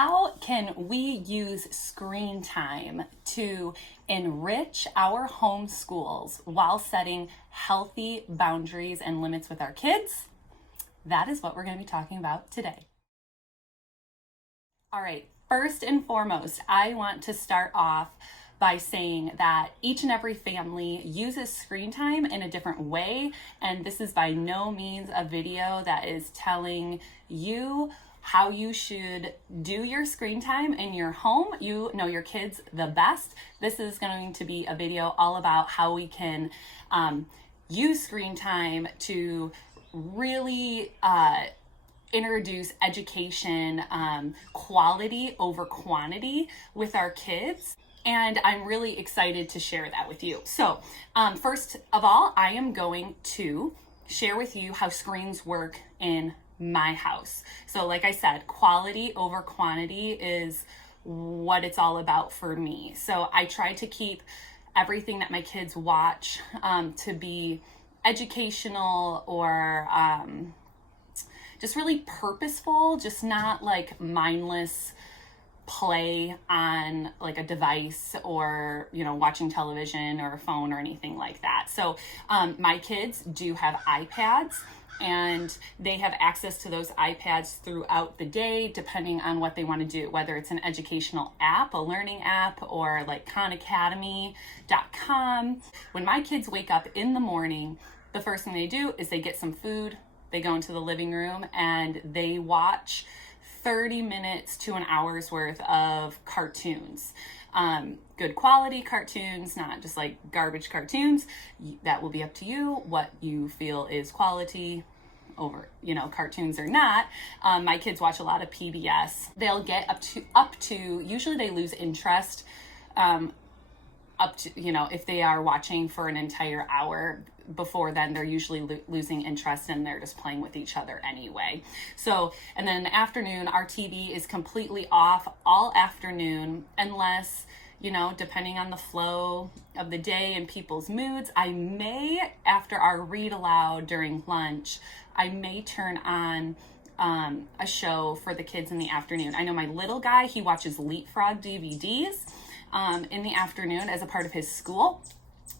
How can we use screen time to enrich our homeschools while setting healthy boundaries and limits with our kids? That is what we're going to be talking about today. All right, first and foremost, I want to start off by saying that each and every family uses screen time in a different way, and this is by no means a video that is telling you how you should do your screen time in your home. You know your kids the best. This is going to be a video all about how we can use screen time to really introduce education, quality over quantity with our kids. And I'm really excited to share that with you. So first of all, I am going to share with you how screens work in my house. So like I said, quality over quantity is what it's all about for me. So I try to keep everything that my kids watch to be educational or just really purposeful, just not like mindless play on like a device or, you know, watching television or a phone or anything like that. So my kids do have iPads, and they have access to those iPads throughout the day, depending on what they want to do, whether it's an educational app, a learning app, or like KhanAcademy.com. When my kids wake up in the morning, the first thing they do is they get some food, they go into the living room, and they watch 30 minutes to an hour's worth of cartoons. Good quality cartoons, not just like garbage cartoons. That will be up to you what you feel is quality over, you know, cartoons or not. My kids watch a lot of PBS. They'll get up to usually they lose interest up to, you know, if they are watching for an entire hour. Before then, they're usually losing interest and they're just playing with each other anyway. So, and then in the afternoon, our TV is completely off all afternoon unless, you know, depending on the flow of the day and people's moods, I may, after our read aloud during lunch, I may turn on a show for the kids in the afternoon. I know my little guy, he watches Leapfrog DVDs in the afternoon as a part of his school.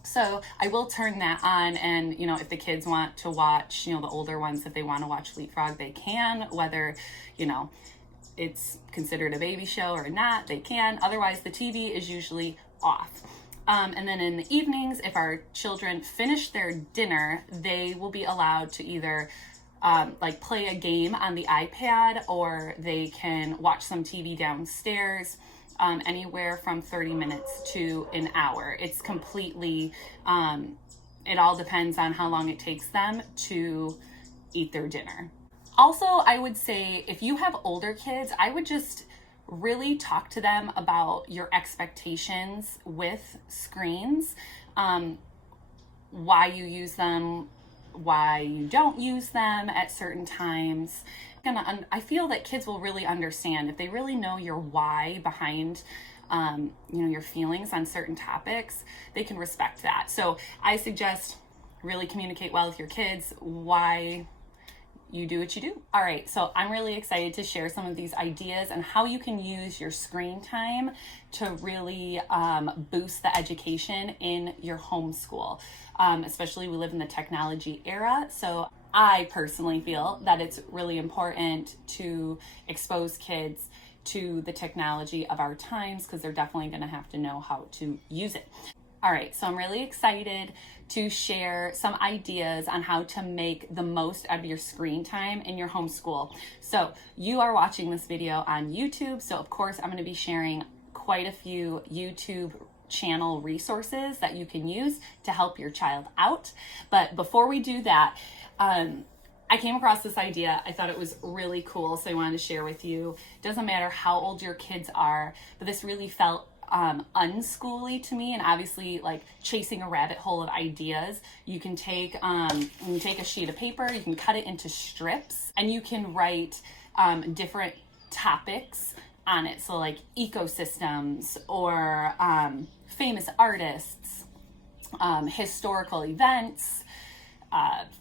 So I will turn that on, and, you know, if the kids want to watch, you know, the older ones, if they want to watch Leapfrog, they can, whether, you know, it's considered a baby show or not, they can. Otherwise, the TV is usually off. And then in the evenings, if our children finish their dinner, they will be allowed to either like play a game on the iPad, or they can watch some TV downstairs. Anywhere from 30 minutes to an hour. It's completely, it all depends on how long it takes them to eat their dinner. Also, I would say if you have older kids, I would just really talk to them about your expectations with screens, why you use them, why you don't use them at certain times. I feel that kids will really understand if they really know your why behind, you know, your feelings on certain topics. They can respect that. So I suggest really communicate well with your kids why you do what you do. All right, so I'm really excited to share some of these ideas and how you can use your screen time to really boost the education in your homeschool. Especially we live in the technology era, so I personally feel that it's really important to expose kids to the technology of our times, because they're definitely going to have to know how to use it. All right, so I'm really excited to share some ideas on how to make the most out of your screen time in your homeschool. So you are watching this video on YouTube, so of course I'm going to be sharing quite a few YouTube channel resources that you can use to help your child out. But before we do that, I came across this idea. I thought it was really cool, so I wanted to share with you. It doesn't matter how old your kids are, but this really felt unschooly to me, and obviously like chasing a rabbit hole of ideas. You can take a sheet of paper, you can cut it into strips, and you can write different topics on it. So like ecosystems or famous artists, historical events,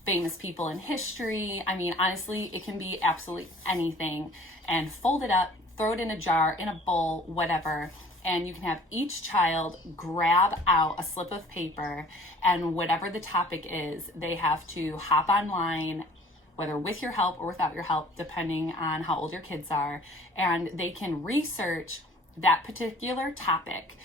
famous people in history. I mean, honestly, it can be absolutely anything, and fold it up, throw it in a jar, in a bowl, whatever. And you can have each child grab out a slip of paper, and whatever the topic is, they have to hop online, whether with your help or without your help, depending on how old your kids are, and they can research that particular topic.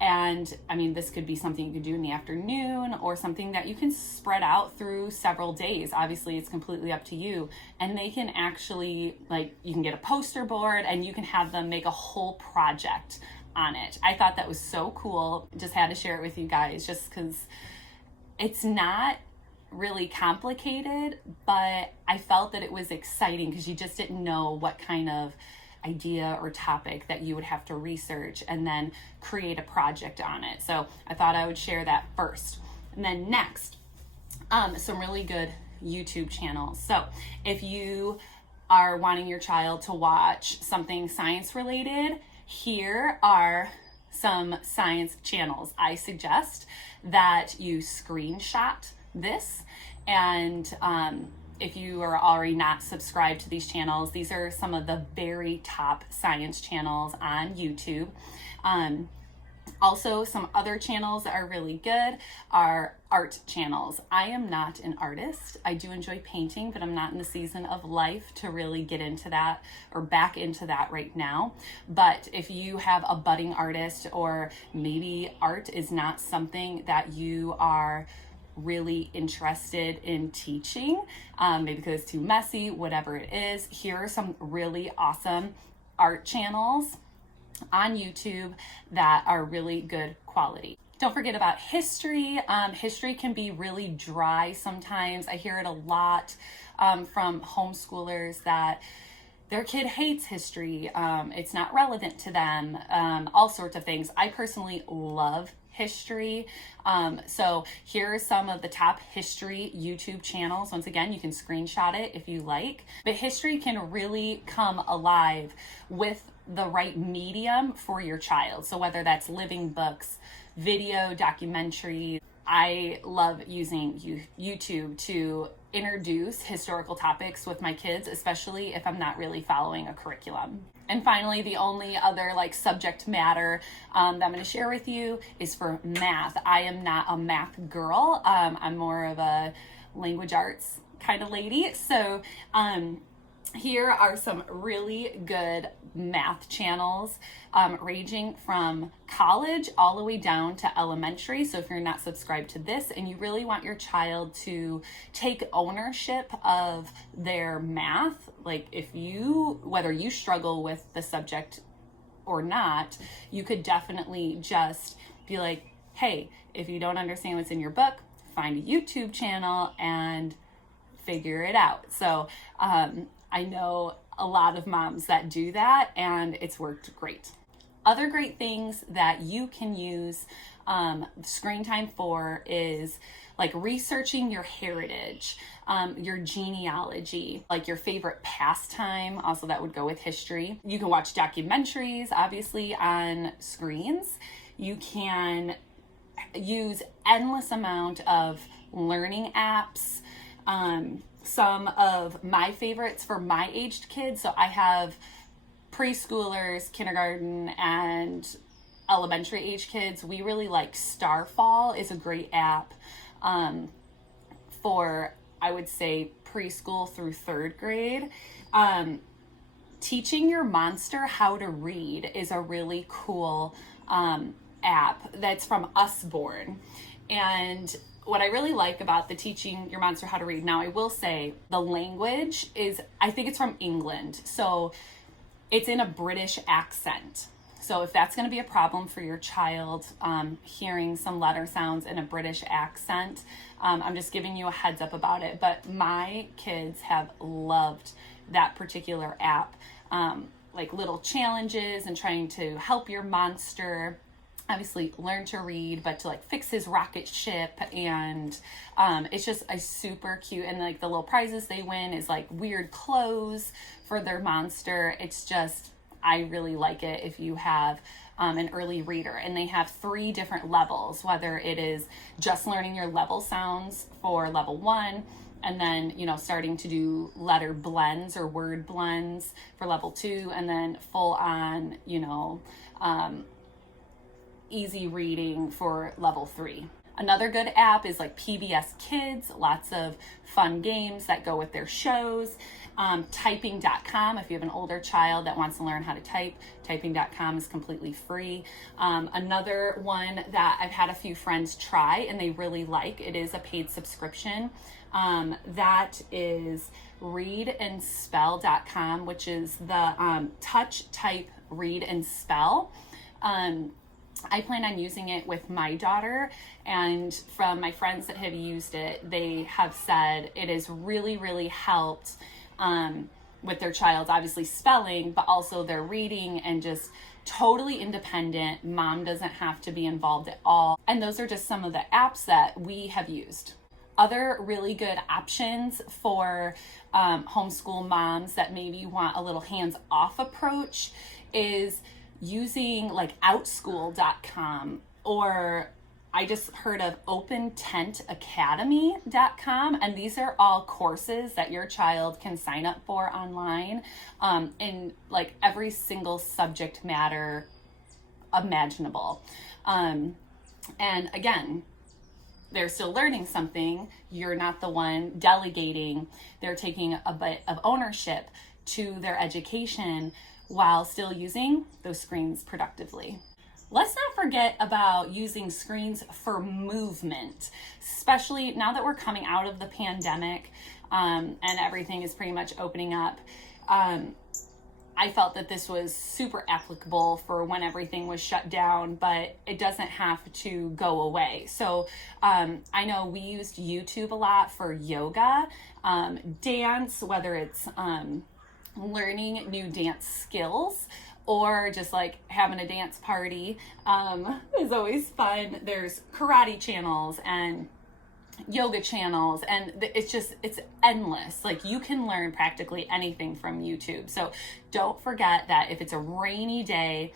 And I mean, this could be something you could do in the afternoon or something that you can spread out through several days. Obviously, it's completely up to you. And they can actually, like, you can get a poster board and you can have them make a whole project on it. I thought that was so cool. Just had to share it with you guys just because it's not really complicated, but I felt that it was exciting because you just didn't know what kind of idea or topic that you would have to research and then create a project on it. So I thought I would share that first. And then next, some really good YouTube channels. So if you are wanting your child to watch something science related, here are some science channels. I suggest that you screenshot this, and if you are already not subscribed to these channels, these are some of the very top science channels on YouTube. Also, some other channels that are really good are art channels. I am not an artist. I do enjoy painting, but I'm not in the season of life to really get into that or back into that right now. But if you have a budding artist, or maybe art is not something that you are really interested in teaching, maybe because it's too messy, whatever it is, here are some really awesome art channels on YouTube that are really good quality. Don't forget about history. History can be really dry sometimes. I hear it a lot from homeschoolers that their kid hates history. It's not relevant to them, all sorts of things. I personally love history. So here are some of the top history YouTube channels. Once again, you can screenshot it if you like. But history can really come alive with the right medium for your child. So whether that's living books, video, documentary, I love using YouTube to introduce historical topics with my kids, especially if I'm not really following a curriculum. And finally, the only other subject matter that I'm going to share with you is for math. I am not a math girl. I'm more of a language arts kind of lady. So here are some really good math channels, ranging from college all the way down to elementary. So if you're not subscribed to this and you really want your child to take ownership of their math, whether you struggle with the subject or not, you could definitely just be like, hey, if you don't understand what's in your book, find a YouTube channel and figure it out. So I know a lot of moms that do that, and it's worked great. Other great things that you can use screen time for is researching your heritage, your genealogy, your favorite pastime. Also, that would go with history. You can watch documentaries, obviously, on screens. You can use endless amount of learning apps. Some of my favorites for my aged kids. So I have preschoolers, kindergarten, and elementary age kids. We really like Starfall is a great app for, I would say, preschool through third grade. Teaching your monster how to read is a really cool app that's from Usborne. And what I really like about the teaching your monster how to read, now I will say the language is, I think it's from England. So it's in a British accent. So if that's going to be a problem for your child, hearing some letter sounds in a British accent, I'm just giving you a heads up about it. But my kids have loved that particular app, little challenges and trying to help your monster obviously learn to read, but to fix his rocket ship. And it's just a super cute, and the little prizes they win is weird clothes for their monster. It's just, I really like it if you have an early reader. And they have 3 different levels, whether it is just learning your level sounds for level 1, And then, starting to do letter blends or word blends for level 2, and then full on, easy reading for level 3. Another good app is like PBS Kids, lots of fun games that go with their shows. Typing.com, if you have an older child that wants to learn how to type, typing.com is completely free. Another one that I've had a few friends try and they really like, it is a paid subscription. That is readandspell.com, which is the touch, type, read, and spell. I plan on using it with my daughter, and from my friends that have used it, they have said it has really, really helped with their child's obviously spelling, but also their reading, and just totally independent. Mom doesn't have to be involved at all. And those are just some of the apps that we have used. Other really good options for homeschool moms that maybe want a little hands-off approach is using like outschool.com, or I just heard of opententacademy.com, and these are all courses that your child can sign up for online in like every single subject matter imaginable. And again, they're still learning something. You're not the one delegating. They're taking a bit of ownership to their education while still using those screens productively. Let's not forget about using screens for movement, especially now that we're coming out of the pandemic and everything is pretty much opening up. I felt that this was super applicable for when everything was shut down, but it doesn't have to go away. So I know we used YouTube a lot for yoga, dance, whether it's learning new dance skills or just like having a dance party is always fun. There's karate channels and yoga channels, and it's endless. Like, you can learn practically anything from YouTube. So don't forget that if it's a rainy day,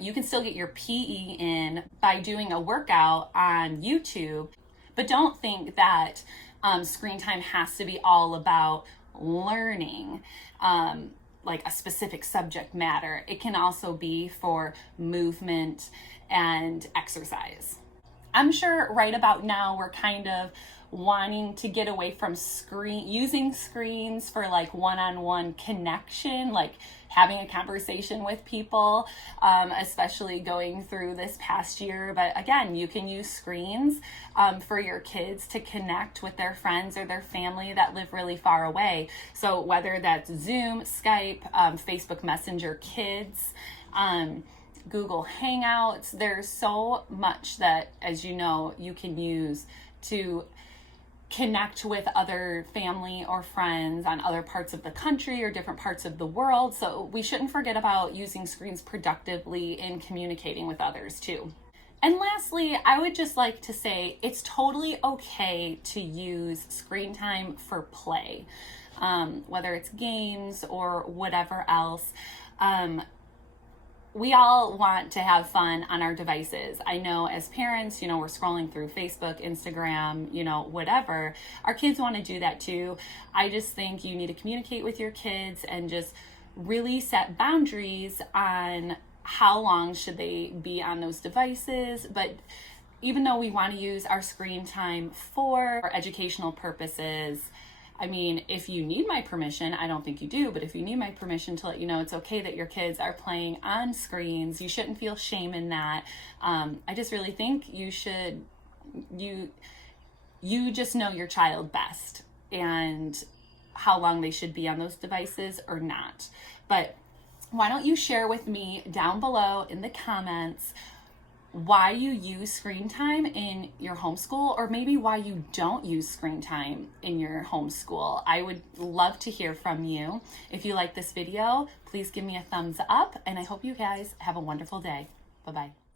you can still get your PE in by doing a workout on YouTube. But don't think that screen time has to be all about learning like a specific subject matter. It can also be for movement and exercise. I'm sure right about now we're kind of wanting to get away from using screens for like one-on-one connection, like having a conversation with people, especially going through this past year. But again, you can use screens for your kids to connect with their friends or their family that live really far away. So whether that's Zoom, Skype, Facebook Messenger Kids, Google Hangouts, there's so much that, as you know, you can use to connect with other family or friends on other parts of the country or different parts of the world. So we shouldn't forget about using screens productively in communicating with others too. And lastly, I would just like to say it's totally okay to use screen time for play, whether it's games or whatever else. We all want to have fun on our devices. I know as parents, we're scrolling through Facebook, Instagram, whatever. Our kids want to do that too. I just think you need to communicate with your kids and just really set boundaries on how long should they be on those devices. But even though we want to use our screen time for educational purposes, I mean, if you need my permission, I don't think you do, but if you need my permission to let you know it's okay that your kids are playing on screens, you shouldn't feel shame in that. I just really think you should, you just know your child best and how long they should be on those devices or not. But why don't you share with me down below in the comments why you use screen time in your homeschool, or maybe why you don't use screen time in your homeschool. I would love to hear from you. If you like this video, please give me a thumbs up, and I hope you guys have a wonderful day. Bye-bye.